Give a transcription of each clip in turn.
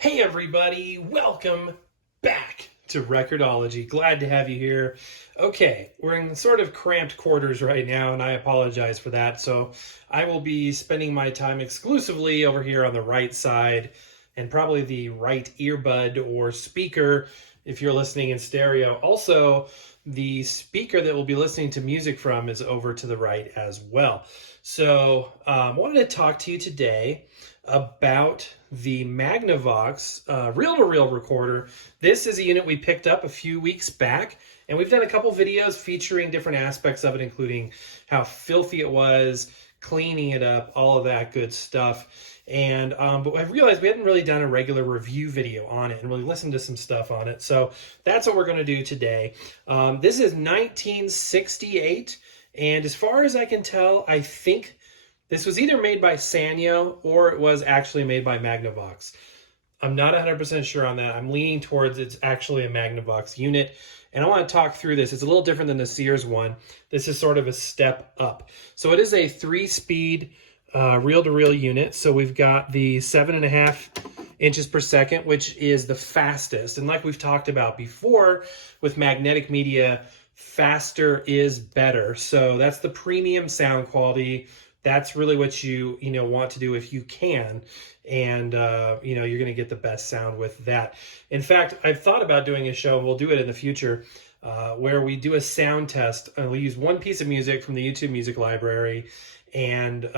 Hey everybody, welcome back to Record-ology. Glad to have you here. Okay, we're in sort of cramped quarters right now, and I apologize for that. So I will be spending my time exclusively over here on the right side, and probably the right earbud or speaker if you're listening in stereo. Also, the speaker that we'll be listening to music from is over to the right as well. So I wanted to talk to you today about the Magnavox reel-to-reel recorder. This is a unit we picked up a few weeks back, and we've done a couple videos featuring different aspects of it, including how filthy it was, cleaning it up, all of that good stuff. And but I realized we hadn't really done a regular review video on it and really listened to some stuff on it. So that's what we're going to do today. This is 1968, and as far as I can tell, I think this was either made by Sanyo or it was actually made by Magnavox. I'm not 100% sure on that. I'm leaning towards it's actually a Magnavox unit. And I want to talk through this. It's a little different than the Sears one. This is sort of a step up. So it is a 3-speed reel-to-reel unit. So we've got the 7.5 inches per second, which is the fastest. And like we've talked about before with magnetic media, faster is better. So that's the premium sound quality. That's really what you want to do if you can, and you're going to get the best sound with that. In fact, I've thought about doing a show, and we'll do it in the future, where we do a sound test. We use one piece of music from the YouTube music library, and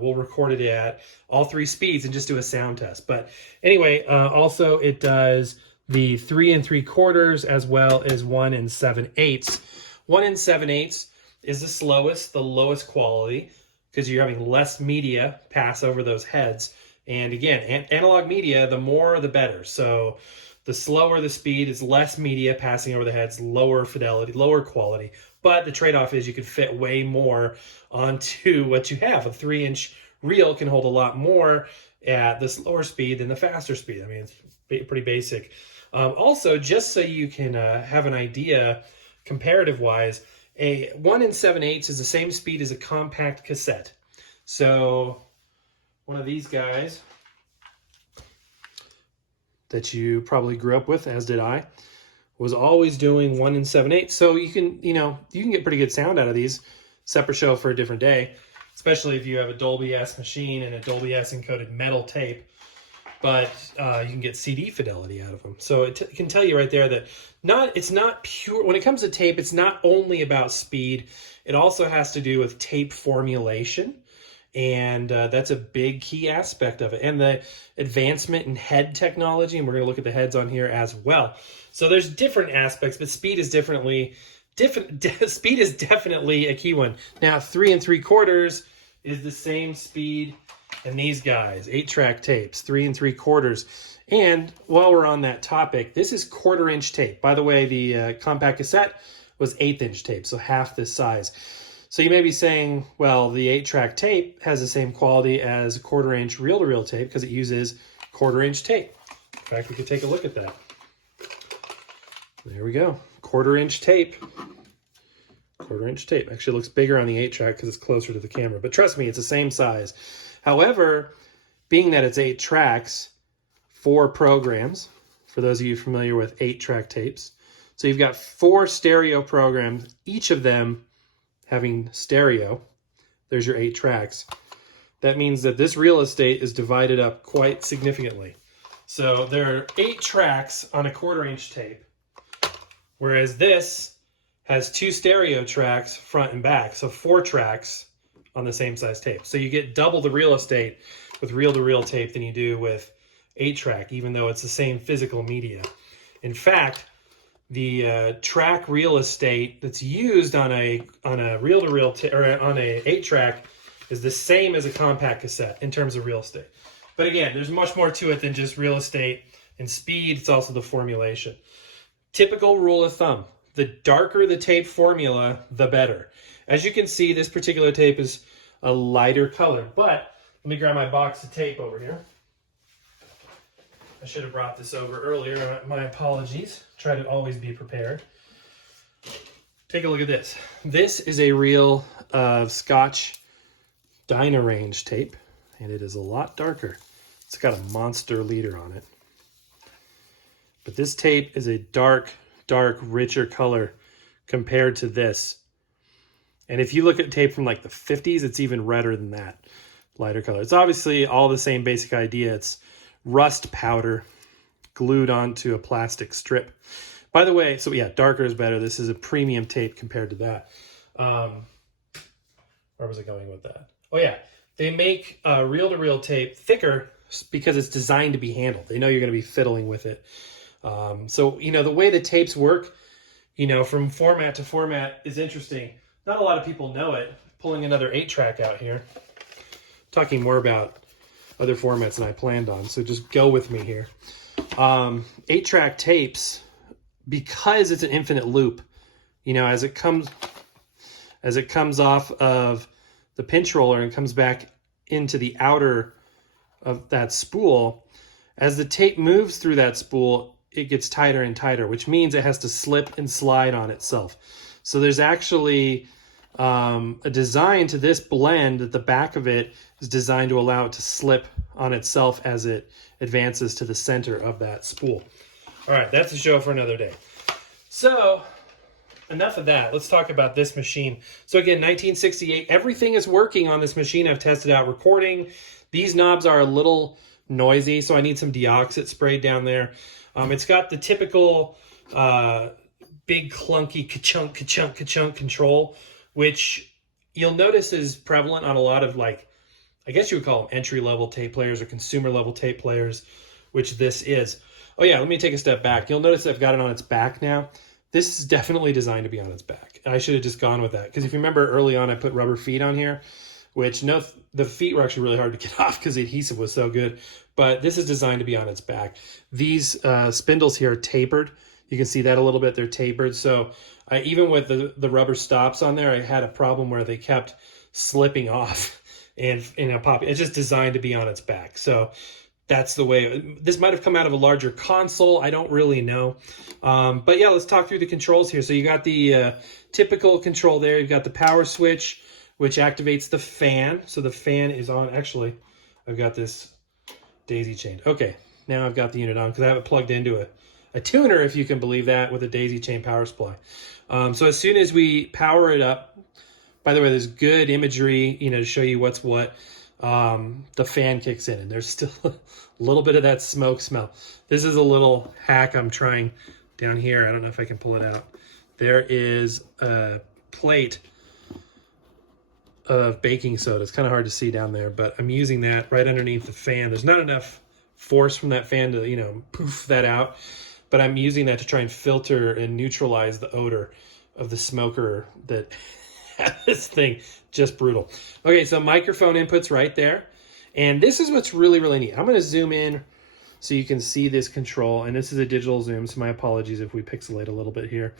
we'll record it at all 3 speeds and just do a sound test. But anyway, also it does the 3 3/4 as well as 1 7/8. 1 7/8 is the lowest quality, because you're having less media pass over those heads. And again, analog media, the more the better. So the slower the speed is less media passing over the heads, lower fidelity, lower quality. But the trade-off is you can fit way more onto what you have. A 3-inch reel can hold a lot more at the slower speed than the faster speed. I mean, it's pretty basic. Also, just so you can have an idea comparative-wise, a 1 7/8 is the same speed as a compact cassette. So one of these guys that you probably grew up with, as did I, was always doing 1 7/8. So you can get pretty good sound out of these. Separate show for a different day, especially if you have a Dolby-S machine and a Dolby-S encoded metal tape. But you can get CD fidelity out of them. So it can tell you right there that it's not pure. When it comes to tape, it's not only about speed. It also has to do with tape formulation. And that's a big key aspect of it. And the advancement in head technology. And we're going to look at the heads on here as well. So there's different aspects, but speed is speed is definitely a key one. Now, 3 3/4 is the same speed. And these guys, 8-track tapes, 3 3/4. And while we're on that topic, this is 1/4-inch tape. By the way, the compact cassette was 1/8-inch tape, so half this size. So you may be saying, well, the 8-track tape has the same quality as a 1/4-inch reel-to-reel tape because it uses 1/4-inch tape. In fact, we could take a look at that. There we go, 1/4-inch tape. 1/4-inch tape. Actually looks bigger on the 8-track because it's closer to the camera. But trust me, it's the same size. However, being that it's 8 tracks, 4 programs, for those of you familiar with 8-track tapes. So you've got 4 stereo programs, each of them having stereo. There's your 8 tracks. That means that this real estate is divided up quite significantly. So there are 8 tracks on a 1/4-inch tape, whereas this has 2 stereo tracks front and back, so 4 tracks on the same size tape. So you get double the real estate with reel-to-reel tape than you do with 8-track, even though it's the same physical media. In fact, the track real estate that's used on a reel-to-reel or on a 8-track is the same as a compact cassette in terms of real estate. But again, there's much more to it than just real estate and speed. It's also the formulation. Typical rule of thumb: the darker the tape formula, the better. As you can see, this particular tape is a lighter color, but let me grab my box of tape over here. I should have brought this over earlier. My apologies. Try to always be prepared. Take a look at this. This is a reel of Scotch Dynarange tape, and it is a lot darker. It's got a monster leader on it. But this tape is a dark, richer color compared to this. And if you look at tape from like the 50s, it's even redder than that, lighter color. It's obviously all the same basic idea. It's rust powder glued onto a plastic strip. By the way, so yeah, darker is better. This is a premium tape compared to that. Where was I going with that? Oh yeah, they make reel-to-reel tape thicker because it's designed to be handled. They know you're going to be fiddling with it. So, the way the tapes work, from format to format is interesting. Not a lot of people know it. Pulling another 8-track out here. Talking more about other formats than I planned on, so just go with me here. 8-track tapes, because it's an infinite loop, as it comes off of the pinch roller and comes back into the outer of that spool, as the tape moves through that spool, it gets tighter and tighter, which means it has to slip and slide on itself. So there's actually a design to this blend that the back of it is designed to allow it to slip on itself as it advances to the center of that spool. All right, that's a show for another day. So enough of that. Let's talk about this machine. So again, 1968, everything is working on this machine. I've tested out recording. These knobs are a little noisy, so I need some deoxit sprayed down there. It's got the typical big clunky ka-chunk, ka-chunk, ka-chunk control, which you'll notice is prevalent on a lot of, like, I guess you would call them entry-level tape players or consumer-level tape players, which this is. Oh yeah, let me take a step back. You'll notice I've got it on its back now. This is definitely designed to be on its back. I should have just gone with that, because if you remember early on, I put rubber feet on here, which the feet were actually really hard to get off because the adhesive was so good. But this is designed to be on its back. These spindles here are tapered. You can see that a little bit. They're tapered. So even with the rubber stops on there, I had a problem where they kept slipping off and popping. It's just designed to be on its back. So that's the way. This might have come out of a larger console. I don't really know. But yeah, let's talk through the controls here. So you got the typical control there. You've got the power switch, which activates the fan. So the fan is on. Actually, I've got this daisy chained. Okay, now I've got the unit on because I have it plugged into a tuner, if you can believe that, with a daisy chain power supply. So as soon as we power it up, by the way, there's good imagery, to show you what's what. The fan kicks in, and there's still a little bit of that smoke smell. This is a little hack I'm trying down here. I don't know if I can pull it out. There is a plate of baking soda. It's kind of hard to see down there, but I'm using that right underneath the fan. There's not enough force from that fan to, poof that out, but I'm using that to try and filter and neutralize the odor of the smoker that this thing, just brutal. Okay, so microphone inputs right there. And this is what's really, really neat. I'm going to zoom in so you can see this control. And this is a digital zoom, so my apologies if we pixelate a little bit here.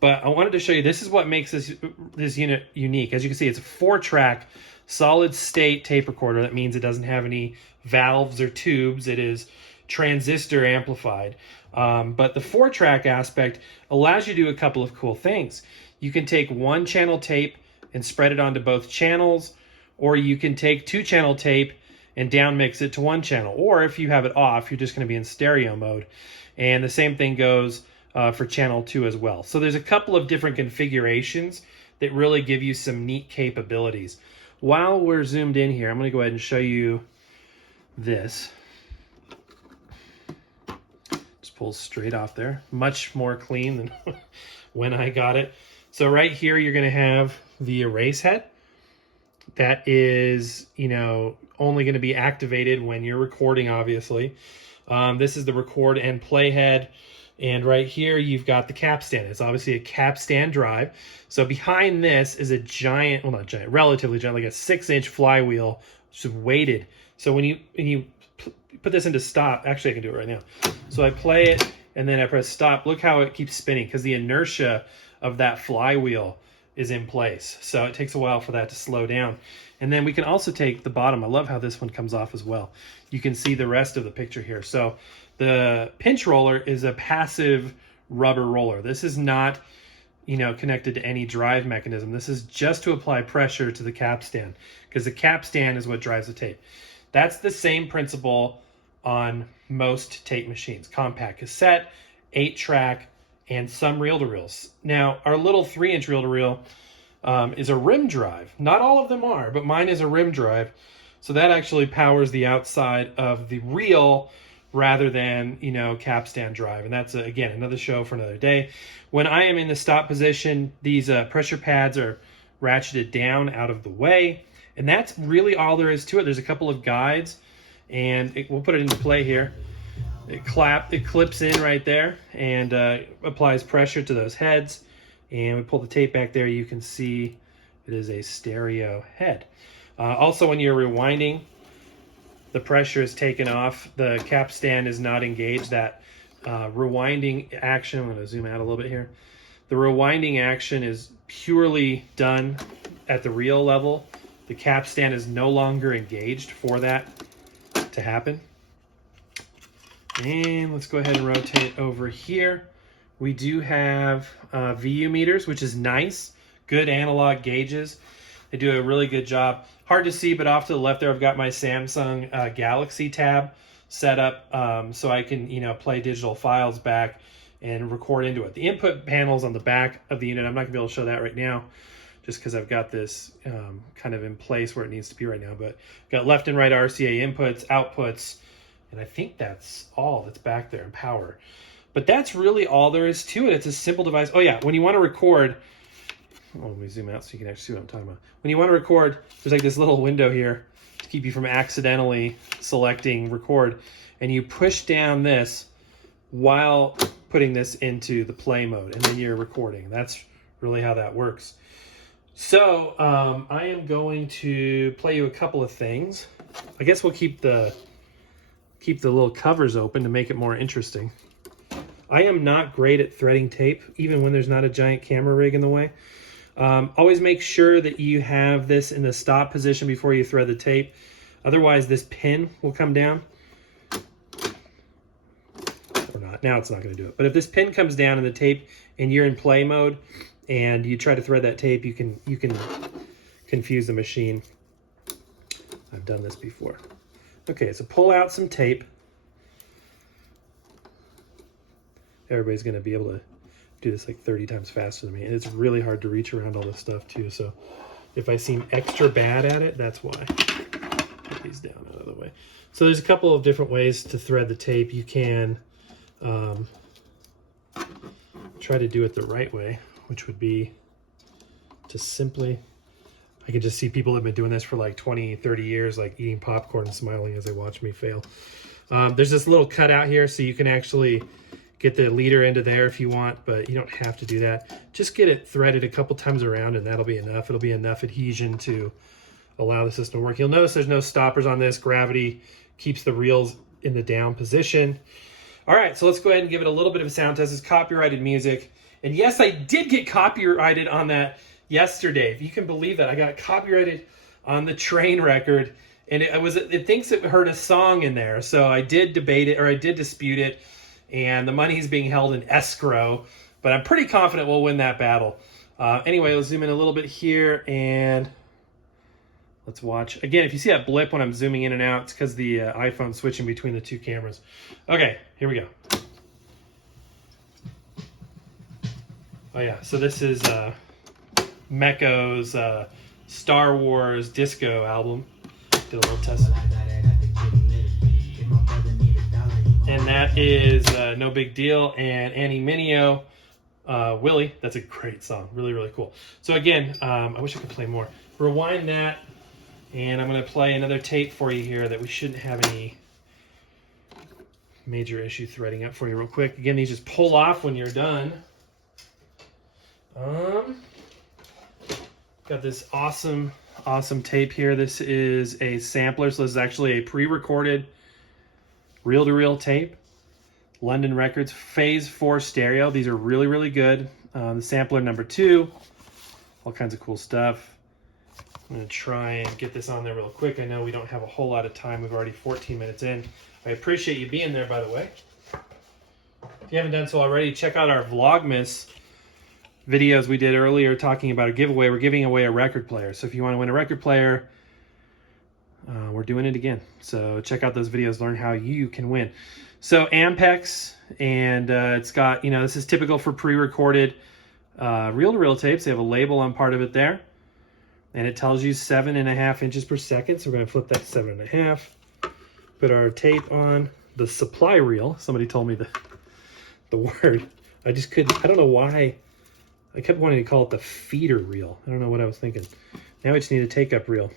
But I wanted to show you, this is what makes this unit unique. As you can see, it's a 4-track solid state tape recorder. That means it doesn't have any valves or tubes. It is transistor amplified. But the 4-track aspect allows you to do a couple of cool things. You can take 1-channel tape and spread it onto both channels, or you can take 2-channel tape and down mix it to 1 channel. Or if you have it off, you're just going to be in stereo mode. And the same thing goes for channel 2 as well. So there's a couple of different configurations that really give you some neat capabilities. While we're zoomed in here, I'm going to go ahead and show you this. Just pulls straight off there. Much more clean than when I got it. So right here, you're going to have the erase head. That is, only going to be activated when you're recording, obviously. This is the record and play head. And right here, you've got the capstan. It's obviously a capstan drive. So behind this is a giant, well, not giant, relatively giant, like a 6-inch flywheel, which is weighted. So when you put this into stop, actually I can do it right now. So I play it and then I press stop. Look how it keeps spinning because the inertia of that flywheel is in place. So it takes a while for that to slow down. And then we can also take the bottom. I love how this one comes off as well. You can see the rest of the picture here. So the pinch roller is a passive rubber roller. This is not, connected to any drive mechanism. This is just to apply pressure to the capstan because the capstan is what drives the tape. That's the same principle on most tape machines. Compact cassette, 8-track, and some reel-to-reels. Now, our little 3-inch reel-to-reel is a rim drive. Not all of them are, but mine is a rim drive. So that actually powers the outside of the reel rather than, capstan drive. And that's, again, another show for another day. When I am in the stop position, these pressure pads are ratcheted down out of the way. And that's really all there is to it. There's a couple of guides, and we'll put it into play here. It clips in right there and applies pressure to those heads. And we pull the tape back there. You can see it is a stereo head. Also, when you're rewinding, the pressure is taken off. The capstan is not engaged. That rewinding action, I'm going to zoom out a little bit here. The rewinding action is purely done at the reel level. The capstan is no longer engaged for that to happen. And let's go ahead and rotate over here. We do have VU meters, which is nice. Good analog gauges. They do a really good job. Hard to see, but off to the left there, I've got my Samsung Galaxy tab set up so I can, play digital files back and record into it. The input panel's on the back of the unit. I'm not going to be able to show that right now just because I've got this kind of in place where it needs to be right now. But got left and right RCA inputs, outputs, and I think that's all that's back there in power. But that's really all there is to it. It's a simple device. Oh yeah, when you want to record, let me zoom out so you can actually see what I'm talking about. When you want to record, there's like this little window here to keep you from accidentally selecting record. And you push down this while putting this into the play mode, and then you're recording. That's really how that works. So I am going to play you a couple of things. I guess we'll keep the little covers open to make it more interesting. I am not great at threading tape, even when there's not a giant camera rig in the way. Always make sure that you have this in the stop position before you thread the tape. Otherwise, this pin will come down. Or not. Now it's not going to do it. But if this pin comes down in the tape and you're in play mode and you try to thread that tape, you can confuse the machine. I've done this before. Okay, so pull out some tape. Everybody's going to be able to do this like 30 times faster than me. And it's really hard to reach around all this stuff too. So if I seem extra bad at it, that's why. Put these down out of the way. So there's a couple of different ways to thread the tape. You can try to do it the right way, which would be to simply, I can just see people have been doing this for like 20, 30 years, like eating popcorn and smiling as they watch me fail. There's this little cutout here so you can actually get the leader into there if you want, but you don't have to do that. Just get it threaded a couple times around and that'll be enough. It'll be enough adhesion to allow the system to work. You'll notice there's no stoppers on this. Gravity keeps the reels in the down position. All right, so let's go ahead and give it a little bit of a sound test. It's copyrighted music. And yes, I did get copyrighted on that yesterday. If you can believe that. I got copyrighted on the train record, and it thinks it heard a song in there. So I did debate it, or I did dispute it. And the money is being held in escrow, but I'm pretty confident we'll win that battle. Anyway, let's zoom in a little bit here and let's watch. Again, if you see that blip when I'm zooming in and out, it's because the iPhone's switching between the two cameras. Okay, here we go. Oh yeah, so this is Mecho's Star Wars Disco album. Did a little test. And that is No Big Deal, and Annie Mineo, Willie. That's a great song. Really, really cool. So again, I wish I could play more. Rewind that, and I'm going to play another tape for you here that we shouldn't have any major issue threading up for you real quick. Again, these just pull off when you're done. Got this awesome tape here. This is a sampler, so this is actually a pre-recorded reel-to-reel tape. London Records Phase 4 stereo. These are really, really good. The sampler number 2. All kinds of cool stuff. I'm going to try and get this on there real quick. I know we don't have a whole lot of time. We've already 14 minutes in. I appreciate you being there, by the way. If you haven't done so already, check out our Vlogmas videos we did earlier talking about a giveaway. We're giving away a record player. So if you want to win a record player, we're doing it again. So check out those videos, learn how you can win. So Ampex, and it's got, this is typical for pre-recorded reel-to-reel tapes. They have a label on part of it there, and it tells you 7.5 inches per second. So we're going to flip that 7.5, put our tape on the supply reel. Somebody told me the word. I just couldn't, I don't know why. I kept wanting to call it the feeder reel. I don't know what I was thinking. Now we just need a take-up reel.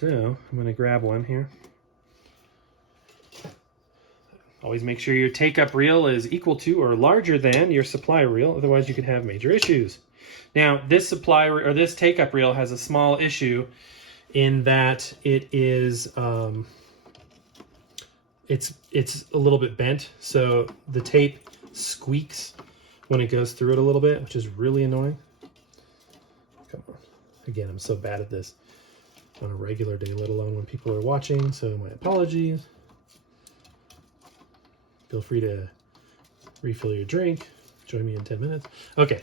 So I'm going to grab one here. Always make sure your take-up reel is equal to or larger than your supply reel. Otherwise, you could have major issues. Now, this this take-up reel has a small issue in that it is it's a little bit bent, so the tape squeaks when it goes through it a little bit, which is really annoying. Come on. Again, I'm so bad at this on a regular day, let alone when people are watching, so my apologies. Feel free to refill your drink. Join me in 10 minutes. Okay,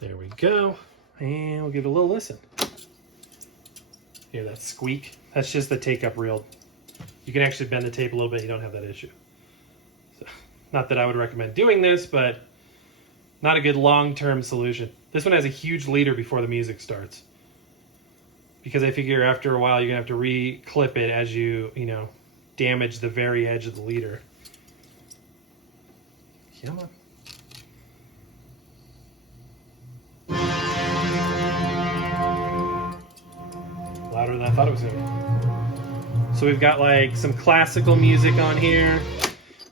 there we go. And we'll give it a little listen. Hear that squeak? That's just the take-up reel. You can actually bend the tape a little bit. You don't have that issue. So, not that I would recommend doing this, but not a good long-term solution. This one has a huge leader before the music starts, because I figure after a while you're gonna have to re-clip it as you damage the very edge of the leader. Come on. Louder than I thought it was gonna be. So we've got like some classical music on here,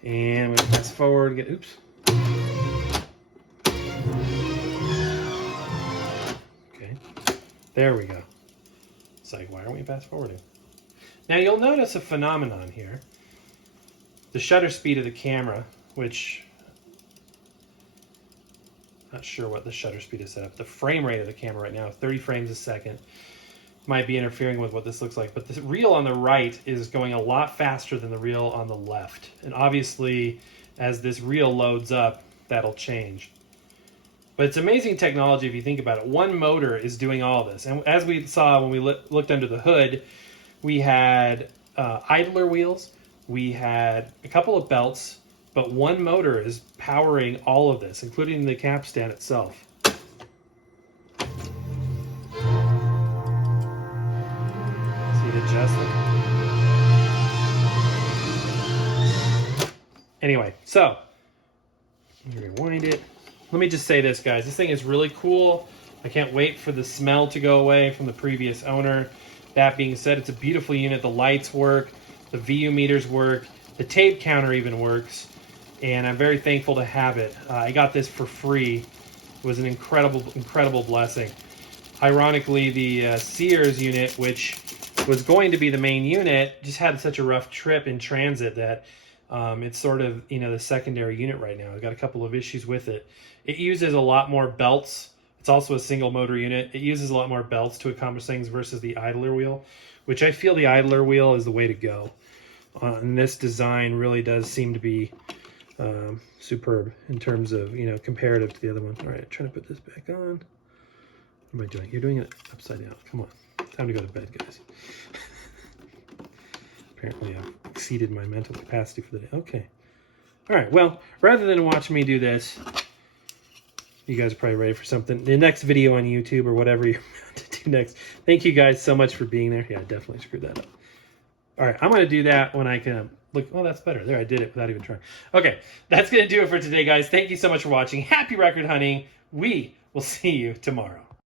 and we're gonna fast forward. Oops. Okay, there we go. It's like, why aren't we fast forwarding? Now you'll notice a phenomenon here. The shutter speed of the camera, which not sure what the shutter speed is set up. The frame rate of the camera right now, 30 frames a second, might be interfering with what this looks like. But the reel on the right is going a lot faster than the reel on the left. And obviously, as this reel loads up, that'll change. But it's amazing technology if you think about it. One motor is doing all this. And as we saw when we looked under the hood, we had idler wheels, we had a couple of belts, but one motor is powering all of this, including the capstan itself. See it adjusting? Anyway, so I'm gonna rewind it. Let me just say this, guys. This thing is really cool. I can't wait for the smell to go away from the previous owner. That being said, it's a beautiful unit. The lights work, the VU meters work, the tape counter even works, and I'm very thankful to have it. I got this for free. It was an incredible blessing. Ironically, the Sears unit, which was going to be the main unit, just had such a rough trip in transit that it's sort of, the secondary unit right now. I've got a couple of issues with it. It uses a lot more belts. It's also a single motor unit. It uses a lot more belts to accomplish things versus the idler wheel, which I feel the idler wheel is the way to go. And this design really does seem to be superb in terms of, comparative to the other one. All right, trying to put this back on. What am I doing? You're doing it upside down. Come on. Time to go to bed, guys. Apparently I've exceeded my mental capacity for the day. Okay. All right, well, rather than watch me do this, you guys are probably ready for something. The next video on YouTube or whatever you're about to do next. Thank you guys so much for being there. Yeah, I definitely screwed that up. All right, I'm going to do that when I can look. Oh, that's better. There, I did it without even trying. Okay, that's going to do it for today, guys. Thank you so much for watching. Happy record hunting. We will see you tomorrow.